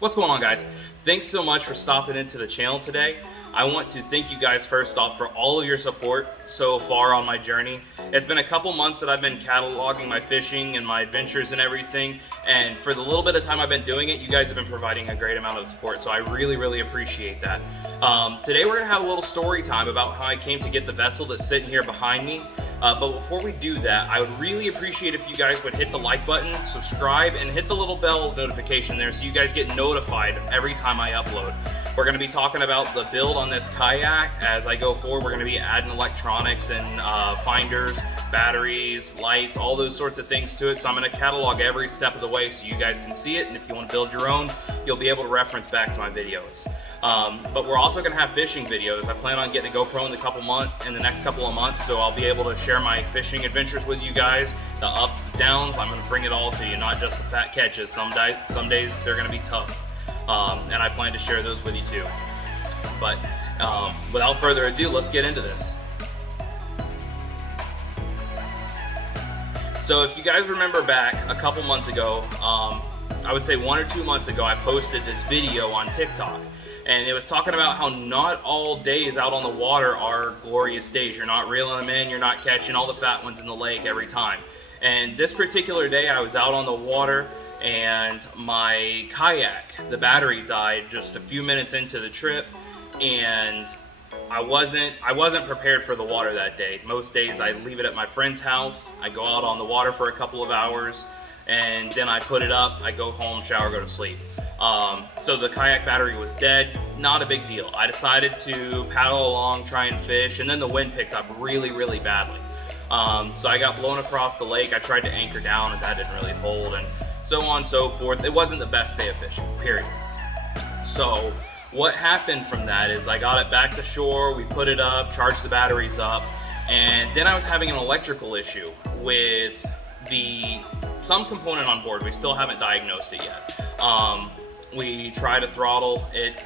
What's going on, guys? Thanks so much for stopping into the channel today. I want to thank you guys first off for all of your support so far on my journey. It's been a couple months that I've been cataloging my fishing and my adventures and everything, and for the little bit of time I've been doing it, you guys have been providing a great amount of support, so I really appreciate that. Today we're going to have a little story time about how I came to get the vessel that's sitting here behind me. But before we do that, I would really appreciate if you guys would hit the like button, subscribe, and hit the little bell notification there so you guys get notified every time I upload. We're going to be talking about the build on this kayak. As I go forward, we're going to be adding electronics and finders, batteries, lights, all those sorts of things to it. So I'm going to catalog every step of the way so you guys can see it, and if you want to build your own, you'll be able to reference back to my videos. But we're also going to have fishing videos. I plan on getting a GoPro in the next couple of months, so I'll be able to share my fishing adventures with you guys, the ups, the downs. I'm going to bring it all to you, not just the fat catches. Some days they're going to be tough, and I plan to share those with you too. But without further ado, let's get into this. So if you guys remember back a couple months ago, I would say 1 or 2 months ago, I posted this video on TikTok. And it was talking about how not all days out on the water are glorious days. You're not reeling them in, you're not catching all the fat ones in the lake every time. And this particular day I was out on the water and my kayak, the battery died just a few minutes into the trip, and I wasn't prepared for the water that day. Most days I leave it at my friend's house, I go out on the water for a couple of hours, and then I put it up, I go home, shower, go to sleep. So the kayak battery was dead, not a big deal. I decided to paddle along, try and fish, and then the wind picked up really badly. So I got blown across the lake. I tried to anchor down and that didn't really hold, and so on and so forth. It wasn't the best day of fishing, period. So what happened from that is I got it back to shore, we put it up, charged the batteries up, and then I was having an electrical issue with some component on board. We still haven't diagnosed it yet. We tried a throttle, it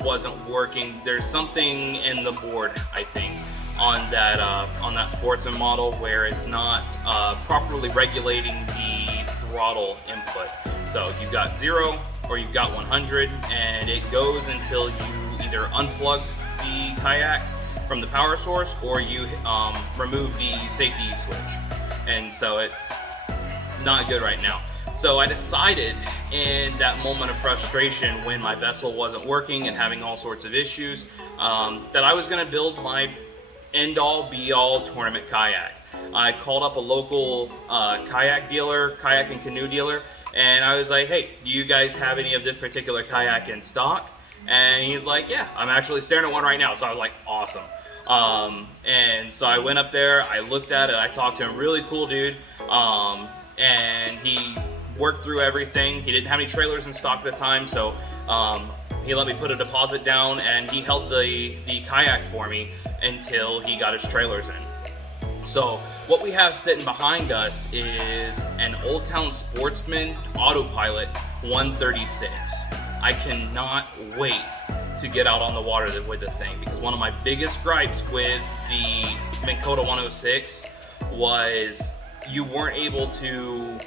wasn't working. There's something in the board, I think, on that Sportsman model where it's not properly regulating the throttle input. So you've got 0 or you've got 100, and it goes until you either unplug the kayak from the power source or you remove the safety switch. And so it's not good right now. So I decided in that moment of frustration when my vessel wasn't working and having all sorts of issues, that I was going to build my end-all be-all tournament kayak. I called up a local kayak and canoe dealer, and I was like, hey, do you guys have any of this particular kayak in stock? And he's like, yeah, I'm actually staring at one right now. So I was like, awesome. And so I went up there, I looked at it, I talked to him, really cool dude, and he worked through everything. He didn't have any trailers in stock at the time, so he let me put a deposit down, and he held the kayak for me until he got his trailers in. So what we have sitting behind us is an Old Town Sportsman AutoPilot 136. I cannot wait to get out on the water with this thing, because one of my biggest gripes with the Minn 106 was you weren't able to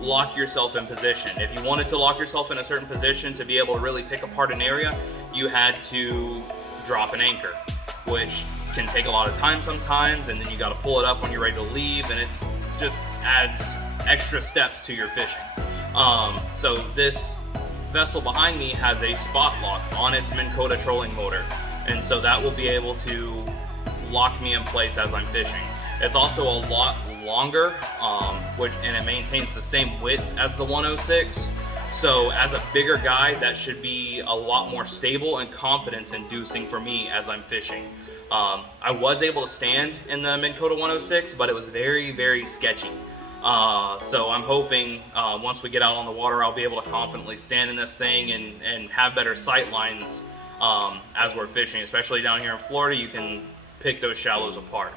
lock yourself in position. If you wanted to lock yourself in a certain position to be able to really pick apart an area, you had to drop an anchor, which can take a lot of time sometimes, and then you got to pull it up when you're ready to leave, and it's just adds extra steps to your fishing. So this vessel behind me has a spot lock on its Minn trolling motor, and so that will be able to lock me in place as I'm fishing. It's also a lot longer, and it maintains the same width as the 106. So as a bigger guy, that should be a lot more stable and confidence inducing for me as I'm fishing. I was able to stand in the Minn 106, but it was very sketchy. So I'm hoping once we get out on the water, I'll be able to confidently stand in this thing and have better sight lines as we're fishing. Especially down here in Florida, you can pick those shallows apart.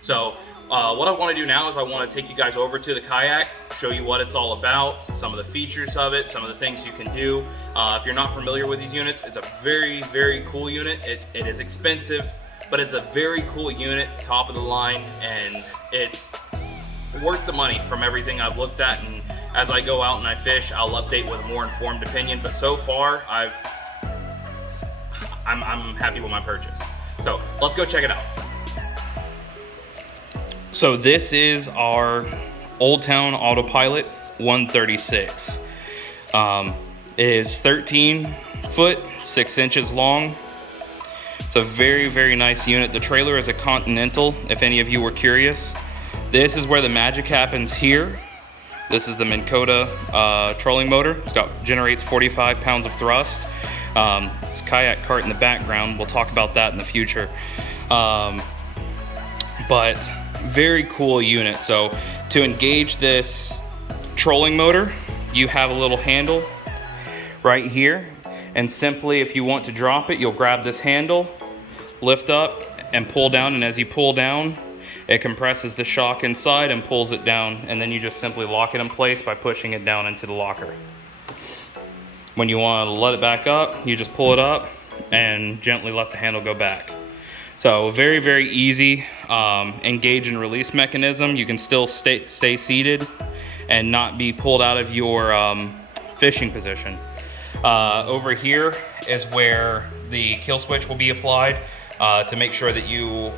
So what I want to do now is I want to take you guys over to the kayak, show you what it's all about, some of the features of it, some of the things you can do. If you're not familiar with these units, it's a very cool unit. It is expensive, but it's a very cool unit, top of the line, and it's worth the money from everything I've looked at and As I go out and I fish, I'll update with a more informed opinion, but so far I'm happy with my purchase. So let's go check it out. So this is our Old Town AutoPilot 136. It is 13 foot 6 inches long. It's a very, very nice unit. The trailer is a Continental, if any of you were curious. This is where the magic happens here. This is the Minn Kota trolling motor. Generates 45 pounds of thrust. This kayak cart in the background, we'll talk about that in the future. But very cool unit. So to engage this trolling motor, you have a little handle right here. And simply, if you want to drop it, you'll grab this handle, lift up, and pull down. And as you pull down, it compresses the shock inside and pulls it down. And then you just simply lock it in place by pushing it down into the locker. When you want to let it back up, you just pull it up and gently let the handle go back. So very, very easy engage and release mechanism. You can still stay seated and not be pulled out of your fishing position. Over here is where the kill switch will be applied to make sure that you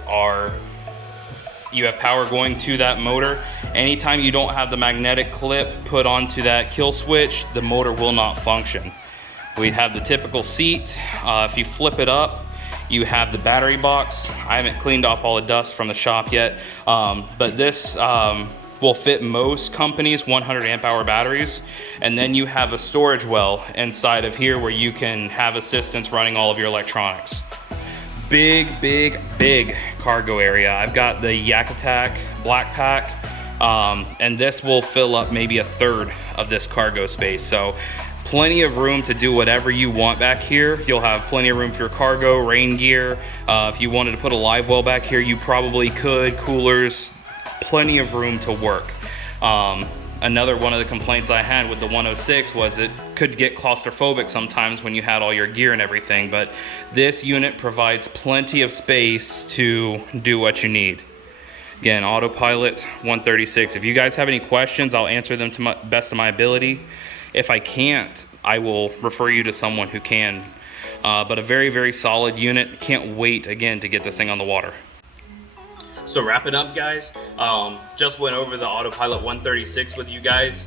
have power going to that motor. Anytime you don't have the magnetic clip put onto that kill switch, the motor will not function. We have the typical seat. If you flip it up, you have the battery box. I haven't cleaned off all the dust from the shop yet, but this will fit most companies' 100 amp hour batteries. And then you have a storage well inside of here where you can have assistance running all of your electronics. Big, big, big cargo area. I've got the Yak Attack Black Pack, and this will fill up maybe a third of this cargo space. So plenty of room to do whatever you want back here. You'll have plenty of room for your cargo, rain gear. If you wanted to put a live well back here, you probably could. Coolers, plenty of room to work. Another one of the complaints I had with the 106 was it could get claustrophobic sometimes when you had all your gear and everything, but this unit provides plenty of space to do what you need. Again, AutoPilot 136. If you guys have any questions, I'll answer them to the best of my ability. If I can't, I will refer you to someone who can. But a very, very solid unit. Can't wait, again, to get this thing on the water. So wrapping up, guys, just went over the AutoPilot 136 with you guys.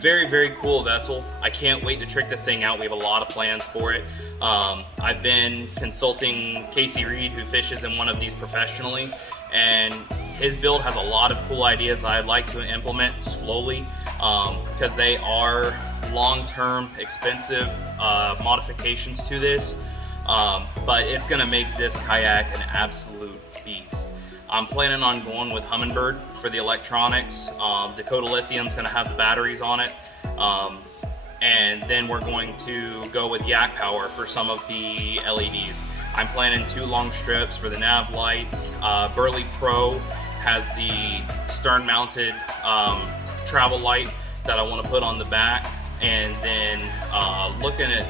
Very, very cool vessel. I can't wait to trick this thing out. We have a lot of plans for it. I've been consulting Casey Reed, who fishes in one of these professionally, and his build has a lot of cool ideas that I'd like to implement slowly, because they are long-term, expensive modifications to this, but it's gonna make this kayak an absolute beast. I'm planning on going with Humminbird for the electronics. Dakota Lithium's gonna have the batteries on it. And then we're going to go with Yak Power for some of the LEDs. I'm planning 2 long strips for the nav lights. Burley Pro has the stern mounted travel light that I want to put on the back. And then looking at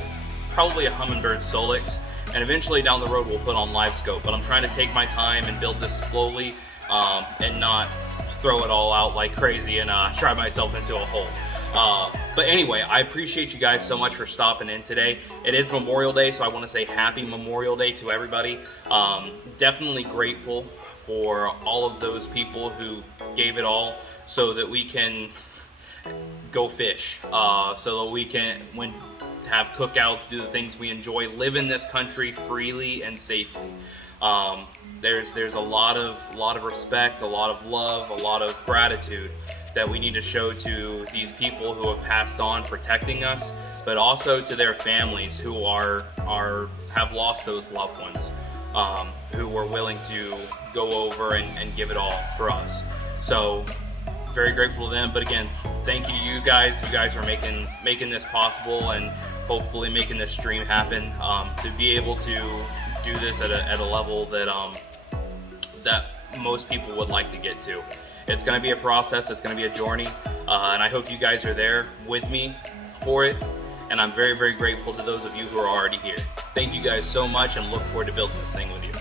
probably a Humminbird Solix. And eventually down the road we'll put on live scope, but I'm trying to take my time and build this slowly and not throw it all out like crazy and try myself into a hole. But anyway, I appreciate you guys so much for stopping in today. It is Memorial Day, so I want to say happy Memorial Day to everybody. Definitely grateful for all of those people who gave it all so that we can go fish, so that we can have cookouts, do the things we enjoy, live in this country freely and safely. There's a lot of respect, a lot of love, a lot of gratitude that we need to show to these people who have passed on protecting us, but also to their families who have lost those loved ones, who were willing to go over and give it all for us. So very grateful to them. But again, thank you guys. You guys are making this possible and hopefully making this dream happen. To be able to do this at a level that that most people would like to get to. It's going to be a process. It's going to be a journey, and I hope you guys are there with me for it. And I'm very, very grateful to those of you who are already here. Thank you guys so much, and look forward to building this thing with you.